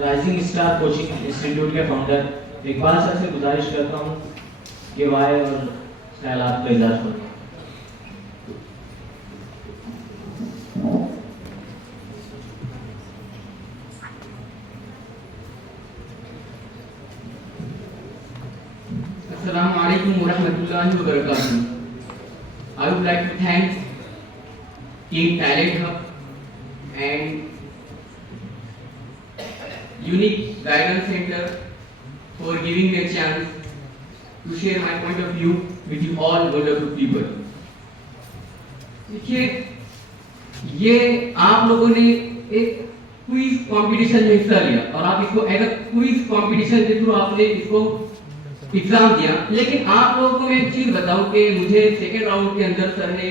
Rising star coaching institute के founder Iqbal sir से गुजारिश करता हूँ कि वाय और ख्यालात का इजाज़ करें। Assalamu alaikum wa rahmatullahi wa barakatuh. I would like to thank Team Talent Hub and Unique Guidance Center for giving me a chance to share my point of view with you all wonderful people. देखिए, ये आप लोगों ने एक quiz competition में हिस्सा लिया और आप इसको एज अ क्विज कंपटीशन के थ्रू आपने इसको एग्जाम दिया। लेकिन आप लोगों को मैं एक चीज बताऊं कि मुझे सेकेंड राउंड के अंदर सर ने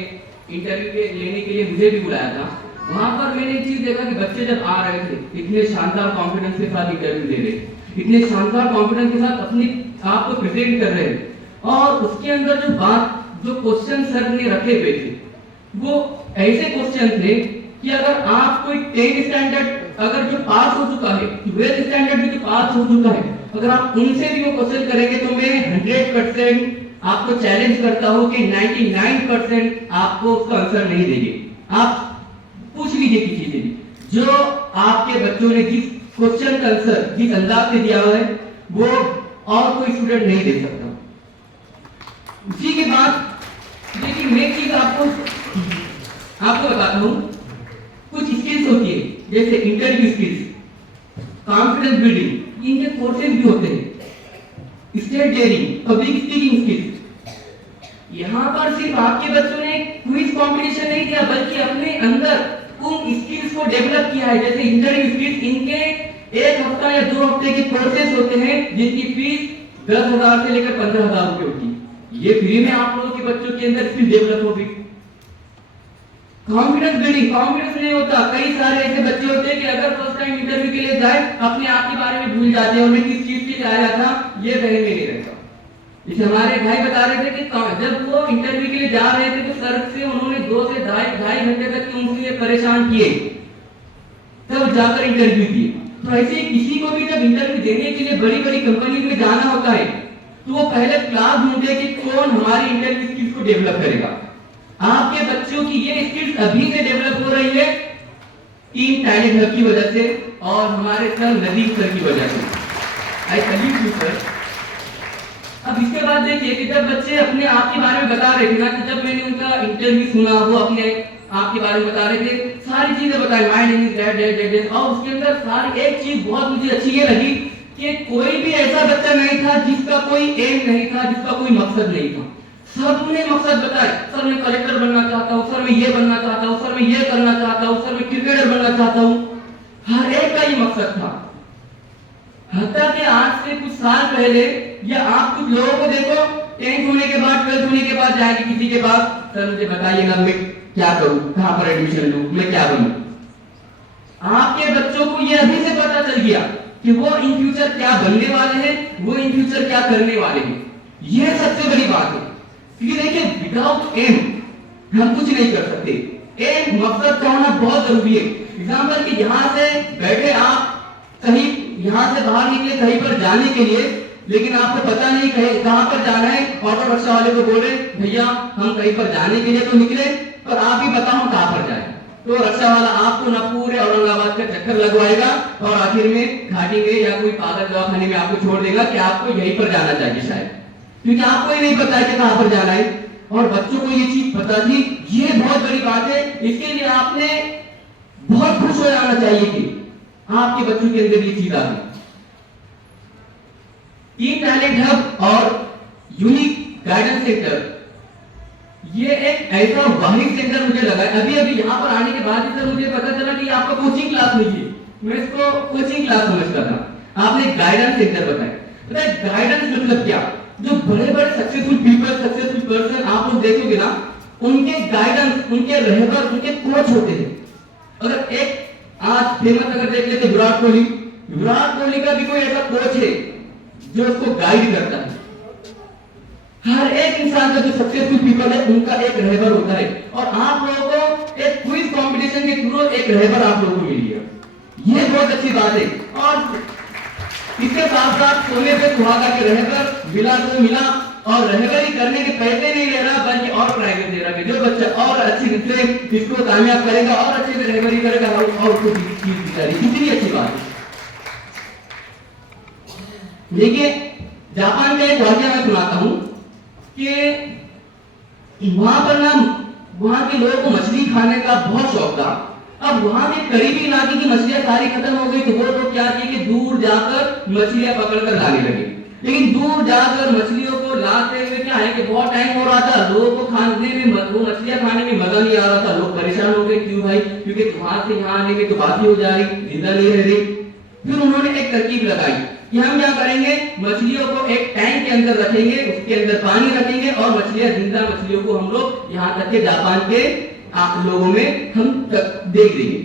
इंटरव्यू लेने के लिए मुझे भी बुलाया था। वहां पर मैंने एक चीज देखा कि बच्चे जब आ रहे थे इतने शानदार कॉन्फिडेंस के साथ इंटरव्यू दे रहे, इतने शानदार कॉन्फिडेंस के साथ अपने आप को प्रेजेंट कर रहे थे और उसके अंदर जो क्वेश्चन सर ने रखे हुए थे वो ऐसे क्वेश्चन थे कि अगर आप कोई 10 स्टैंडर्ड अगर जो पास हो चुका है, 12 स्टैंडर्ड भी जो पास हो चुका है, अगर आप उनसे भी वो क्वेश्चन करेंगे तो मैं 100% आपको चैलेंज करता हूं कि 99% आपको उसका आंसर नहीं देंगे। आप पूछ लीजिए किसी से भी, जो आपके बच्चों ने जिस क्वेश्चन का आंसर जिस अंदाज से दिया हुआ है वो और कोई स्टूडेंट नहीं दे सकता। उसी के बाद देखिए मैं एक चीज आपको बताता हूं। कुछ स्किल्स होती है जैसे इंटरव्यू स्किल्स, कॉन्फिडेंस बिल्डिंग, इनके कोर्सेज भी होते हैं, state daring, public speaking skills. यहाँ पर सिर्फ आपके बच्चों ने क्विज कंपटीशन नहीं किया बल्कि अपने अंदर उन स्किल्स को डेवलप किया है। जैसे इंटरव्यू स्किल्स, इनके 1 हफ्ता या 2 हफ्ते के कोर्सेज होते हैं जिनकी फीस 10,000 से लेकर 15,000 रुपए होती है। ये फ्री में आप लोगों के बच्चों के अंदर स्किल डेवलप होगी। कॉन्फिडेंस बिल्डिंग, कॉन्फिडेंस नहीं होता, कई सारे ऐसे बच्चे होते हैं कि अगर फर्स्ट टाइम इंटरव्यू के लिए जाए अपने आप के बारे में भूल जाते हैं और मैं किस चीज के लिए आया था ये रहे में नहीं रहता। जैसे हमारे भाई बता रहे थे कि जब वो इंटरव्यू के लिए जा रहे थे तो सर से उन्होंने 2 से ढाई घंटे तक उनसे परेशान किए तब जाकर इंटरव्यू दिए। तो ऐसे किसी को भी जब इंटरव्यू देने के लिए बड़ी बड़ी कंपनी में जाना होता है तो वो पहले क्लास ढूंढे कि कौन हमारी इंटरव्यू स्किल्स को डेवलप करेगा। आपके बच्चों की ये स्किल्स अभी से डेवलप हो रही है टीम टैलेंट हब की वजह से और हमारे सर नदीम सर की वजह से। आई सैल्यूट यू सर। अब इसके बाद देखिए कि जब बच्चे अपने आप के बारे में बता रहे थे ना, कि जब मैंने उनका इंटरव्यू सुना वो अपने आप के बारे में बता रहे थे, सारी चीजें बताई, माय नेम इज दैट, और उसके अंदर सारी एक चीज बहुत मुझे अच्छी ये लगी कि कोई भी ऐसा बच्चा नहीं था जिसका कोई एम नहीं था, जिसका कोई मकसद नहीं था। सबने मकसद बताए। सर मैं कलेक्टर बनना चाहता हूँ, सर मैं ये बनना चाहता हूँ, सर मैं ये करना चाहता हूँ, सर मैं क्रिकेटर बनना चाहता हूँ। हर एक का ये मकसद था। हत्या के आज से कुछ साल पहले या आप कुछ लोगों को देखो 10th होने के बाद 12th होने के बाद जाएंगे किसी के पास, सर मुझे बताइएगा मैं क्या करूं, कहां पर एडमिशन लूं, मैं क्या बनूं। आपके बच्चों को ये अभी से पता चल गया कि वो इन फ्यूचर क्या बनने वाले हैं, वो इन फ्यूचर क्या करने वाले हैं। ये सबसे बड़ी बात है। क्योंकि देखिए विदाउट एम हम कुछ नहीं कर सकते। एम मकसद का होना बहुत जरूरी है। एग्जाम्पल कि यहाँ से बैठे आप कहीं यहाँ से बाहर निकले कहीं पर जाने के लिए, लेकिन आपको पता नहीं कहाँ पर जाना है। ऑटो रिक्शा वाले को बोले भैया हम कहीं पर जाने के लिए तो निकले पर आप ही बताओ कहाँ पर जाए, तो रिक्शा वाला आपको ना पूरे औरंगाबाद का चक्कर लगवाएगा और आखिर में घाटी में या कोई पागल दवाखाने में आपको छोड़ देगा कि आपको यहीं पर जाना चाहिए शायद, क्योंकि आपको ही नहीं पता है कि कहां पर जाना है। और बच्चों को ये चीज पता थी, ये बहुत बड़ी बात है। इसके लिए आपने बहुत खुश हो जाना चाहिए कि आपके बच्चों के अंदर ये चीज आ गई। टीम टैलेंट हब और यूनिक गाइडेंस सेंटर, ये एक ऐसा वाहिद सेंटर मुझे लगा। अभी यहाँ पर आने के बाद सर मुझे पता चला कि आपका कोचिंग क्लास नहीं है, मैं इसको कोचिंग क्लास समझता था। आपने गाइडेंस सेंटर बताया। गाइडेंस मतलब क्या? जो बड़े बड़े सक्सेसफुल पीपल, सक्सेसफुल पर्सन आप लोग देखोगे ना, उनके गाइडेंस, उनके रहबर, उनके कोच होते हैं। अगर एक आज फेमस अगर देख लेते विराट कोहली, विराट कोहली का भी कोई ऐसा कोच है जो उसको गाइड करता है। हर एक इंसान का जो सक्सेसफुल पीपल है उनका एक रहबर होता है। और आप लोगों को एक क्विज कंपटीशन के थ्रू एक रहबर आप लोगों को मिली है, ये बहुत अच्छी बात है। और इसके साथ साथ सोने पे सुहागा के रहकर मिला तो मिला, और रहबरी करने के पैसे नहीं ले रहा बल्कि और प्राइवेट दे रहा है। जो बच्चा और अच्छी से इसको कामयाब करेगा और अच्छे से रहबरी करेगा और कुछ चीज बिचारी, कितनी अच्छी बात है। देखिए जापान का एक वाक्य मैं सुनाता हूं कि वहां पर ना वहां के लोगों को मछली खाने का बहुत शौक था। अब वहां के करीबी इलाके की मछलियां सारी खत्म हो गई तो वो लोग क्या किए कि दूर जाकर मछलियां पकड़कर लाने लगे। लेकिन दूर जाकर मछलियों को लाते हुए क्या है कि बहुत टाइम हो रहा था, लोगों को खाने में वो मछलियां खाने में मजा नहीं आ रहा था। लोग परेशान हो गए, क्यों भाई? क्योंकि वहां से यहाँ आने में तो बात ही हो जा रही, जिंदा नहीं रह रही। फिर उन्होंने एक तरकीब लगाई कि हम क्या करेंगे, मछलियों को एक टैंक के अंदर रखेंगे, उसके अंदर पानी रखेंगे और मछलियां जिंदा मछलियों को हम लोग यहाँ तक के जापान के आप लोगों में हम देख देंगे।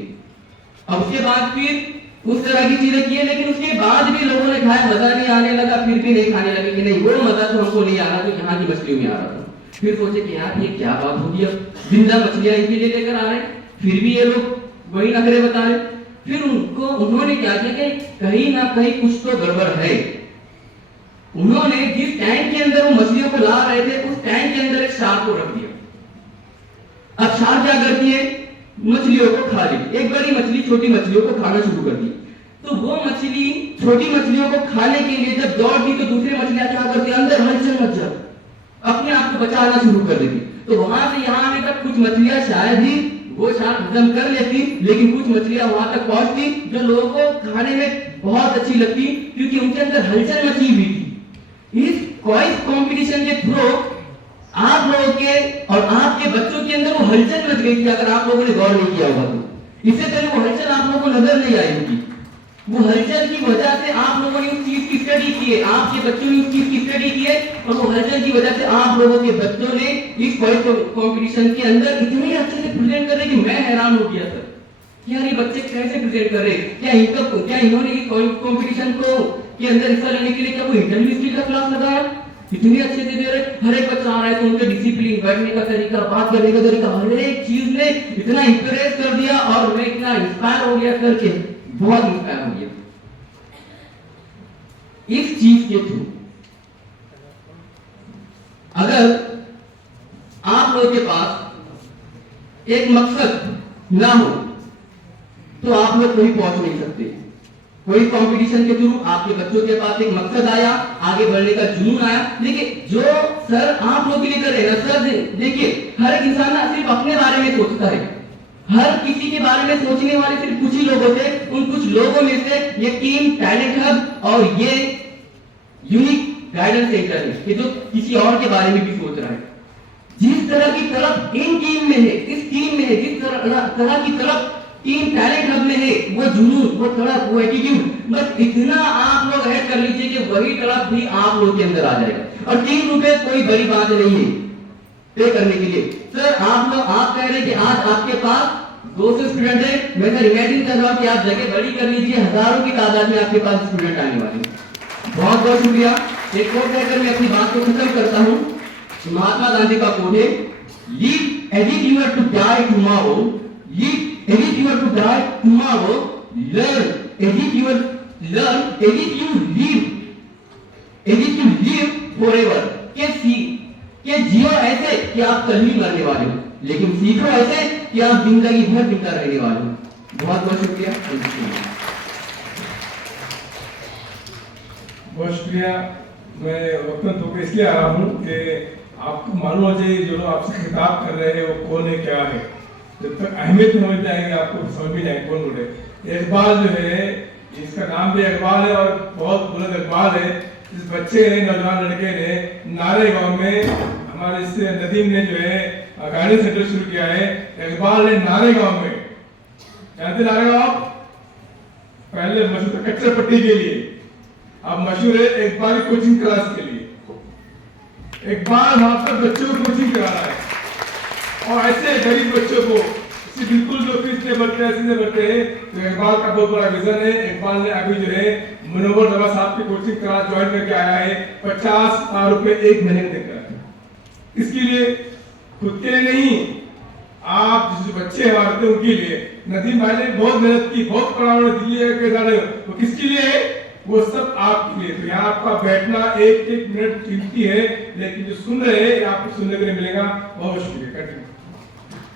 अब उसके बाद फिर उस तरह की चीजें की, लेकिन उसके बाद भी लोगों ने खाया, मजा नहीं आने लगा, फिर भी नहीं खाने लगे कि नहीं वो मजा तो हमको नहीं आ रहा जो यहाँ की मछलियों में आ रहा था। फिर सोचे कि यार ये क्या बात होगी, अब जिंदा मछलियां इनके लिए लेकर आ रहे हैं, फिर भी ये लोग वही नखरे बता रहे। फिर उन्होंने क्या किया कि कहीं ना कहीं कुछ तो गड़बड़ है। उन्होंने जिस टैंक के अंदर वो मछलियों को ला रहे थे उस टैंक के अंदर एक शार्क को रख दिया। अब शार्क क्या करती है, मछलियों को खा ली। एक बड़ी मछली छोटी मछलियों को खाना शुरू कर दी। तो वो मछली छोटी मछलियों को खाने के लिए जब दौड़ती तो दूसरी मछलियां क्या करती, अंदर हलचल मच जाती, अपने आप को बचाना शुरू कर देती। तो वहां से यहाँ आने तक कुछ मछलियां शायद ही वो शार्क हजम कर लेती, लेकिन कुछ मछलियां वहां तक पहुंचती जो लोगों को खाने में बहुत अच्छी लगती क्योंकि उनके अंदर हलचल मची हुई थी। इस क्विज कंपटीशन के थ्रू आप लोगों के और आपके बच्चों के अंदर वो हलचल मच गई थी। अगर आप लोगों ने गौर नहीं किया होगा तो इससे पहले वो हलचल आप लोगों को नजर नहीं आई होगी। वो हलचल की वजह से आप लोगों ने उस चीज की स्टडी की है, आपके बच्चों ने उस चीज की स्टडी की है, और वो हलचल की वजह से आप लोगों के बच्चों ने इस क्विज कंपटीशन के अंदर इतने अच्छे से प्रेजेंट कर रहे कि मैं हैरान हो गया सर, यार ये बच्चे कैसे प्रेजेंट कर रहे। क्या इन्होंने इस कंपटीशन को के अंदर हिस्सा लेने के लिए क्या कोई इंटरव्यू स्किल का क्लास लगाया? इतनी अच्छे से दे रहे, हर एक बच्चा आ रहा है तो उनके डिसिप्लिन, बैठने का तरीका, बात करने का तरीका, हर एक चीज ने इतना इंप्रेस कर दिया और मैं इतना इंस्पायर हो गया करके, बहुत इंस्पायर हो गया इस चीज के थ्रू। अगर आप लोगों के पास एक मकसद ना हो तो आप लोग कहीं पहुंच नहीं सकते। कोई कंपटीशन के थ्रू आपके बच्चों के पास एक मकसद आया, आगे बढ़ने का जुनून आया, देखिए जो सर आप लोग के लिए कर रहे हैं ना सर, देखिए हर एक इंसान ना सिर्फ अपने बारे में सोचता है, हर किसी के बारे में सोचने वाले सिर्फ कुछ ही लोग होते हैं। उन कुछ लोगों में से ये टीम टैलेंट हब और ये यूनिक गाइडेंस सेंटर है कि जो किसी और के बारे में भी सोच रहा है। जिस तरह की तरफ इन टीम में है, इस टीम में है, जिस तरह की तरफ टीम टैलेंट हब में है, वो जुनून, वो तड़प, वो एटीट्यूड, बस इतना आप लोग ऐड कर लीजिए कि वही तड़प भी आप लोग के अंदर आ जाएगा। और 3 रुपए कोई बड़ी बात नहीं है पे करने के लिए। सर आप कह रहे हैं कि आज आपके पास 200 स्टूडेंट है, मैं सर इमेजिन कर रहा हूं कि आप जगह बड़ी कर लीजिए, हजारों की तादाद में आपके पास स्टूडेंट आने वाले हैं। बहुत बहुत शुक्रिया। एक कोट कहकर मैं अपनी बात को खत्म करता हूं। महात्मा गांधी का कोट है, live as if you are to die tomorrow, live as if you are to die tomorrow, learn as if you live forever. कि जियो ऐसे कि आप कल ही मरने वाले हो, लेकिन सीखो ऐसे कि आप जिंदगी भर जिंदा रहने वाले हो। बहुत बहुत शुक्रिया। बहुत शुक्रिया। मैं वक्तन तो इसलिए आ रहा हूँ कि आपको मालूम हो जाए जो लोग आपसे खिताब कर रहे हैं वो कौन है, क्या है। जब तक अहमियत नहीं समझ जाएंगे आपको समझ भी नहीं कौन बोले। इकबाल जो है, इसका नाम भी इकबाल है और बहुत बुलंद इकबाल है। इस बच्चे ने, नौजवान लड़के ने नारे गांव में हमारे इससे नदीम ने जो है गाड़ी सेंटर शुरू किया है। इकबाल ने नारे गांव में, जानते नारे गांव पहले मशहूर कच्चे पट्टी के लिए, अब मशहूर है इकबाल कोचिंग क्लास के लिए। इकबाल वहां पर बच्चों को कोचिंग करा रहा है और ऐसे गरीब बच्चों को बिल्कुल जो फीस से बढ़ते हैं ऐसे बढ़ते हैं। तो इकबाल का बहुत बड़ा विजन है। इकबाल ने अभी जो है मुनव्वर दवा साहब की कोचिंग क्लास ज्वाइन करके आया है, 50,000 रुपए 1 महीने में देकर। इसके लिए खुद के लिए नहीं, आप जिस बच्चे हमारे थे उनके लिए। नदीम भाई ने बहुत मेहनत की, बहुत पढ़ाने दिल्ली के जाने, वो किसके लिए है? वो सब आपके लिए। तो यहाँ आपका बैठना एक एक मिनट कीमती है, लेकिन जो सुन रहे हैं आपको सुनने के लिए मिलेगा। बहुत शुक्रिया।